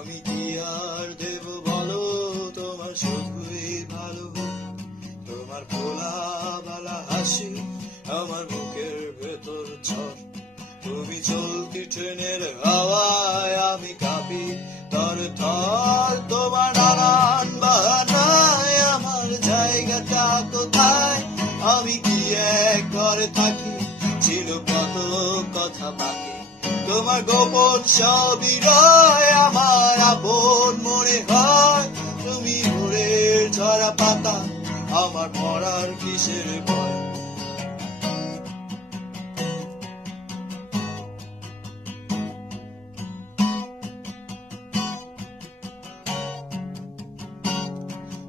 আমি কি আর দেব বলো, তোমার শুধুই ভালো। তোমার খোলা বালা হাসি আমার বুকের ভেতর ঝড়। তুমি চলতি ট্রেনের হাওয়ায় আমি কাঁপি তর থর। তোমার নানান বাহানায় আমার জায়গাটা কোথায়? আমি কি এক ঘরে থাকি, ছিল কত কথা বাকি। তোমার গোপন সবই রয় আমার আপন মনে হয়। তুমি ভোরের ঝরা পাতা, আমার মরার কিসের ভয়?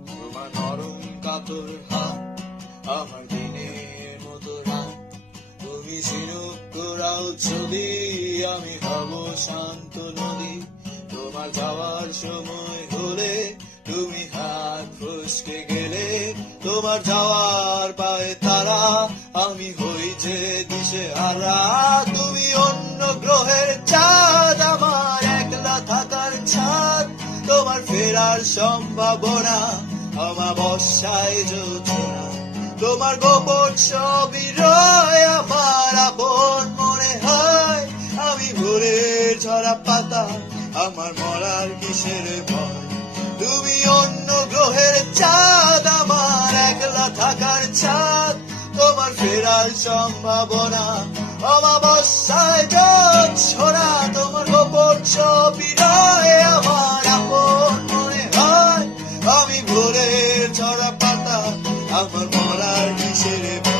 তোমার নরম কাতর হাত আমার দিনের মতো রাত। তুমি ঝিনুক কোরাও ছবি, আমি হব শান্ত নদী। তোমার যাওয়ার সময় হলে তুমি হাত ফসকে গেলে। তোমার যাওয়ার পায়ে তারা, আমি হই যে দিশেহারা। তুমি অন্য গ্রহের চাঁদ, আমার একলা থাকার ছাদ। তোমার ফেরার সম্ভাবনা অমাবস্যায় যোজনা। তোমার গোপন সবই রয় আমার আপন মনে হয়। আমি ভোরের ঝরা পাতা, আমার মরার কিসের ভয়? তুমি অন্য গ্রহের চাঁদ, আমার একলা থাকার ছাদ। তোমার ফেরার সম্ভাবনা অমাবস্যায় যোজনা। তোমার গোপন সবই রয় আমার আপন মনে হয়। আমি ভোরের ঝরা পাতা, আমার মরার কিসের ভয়?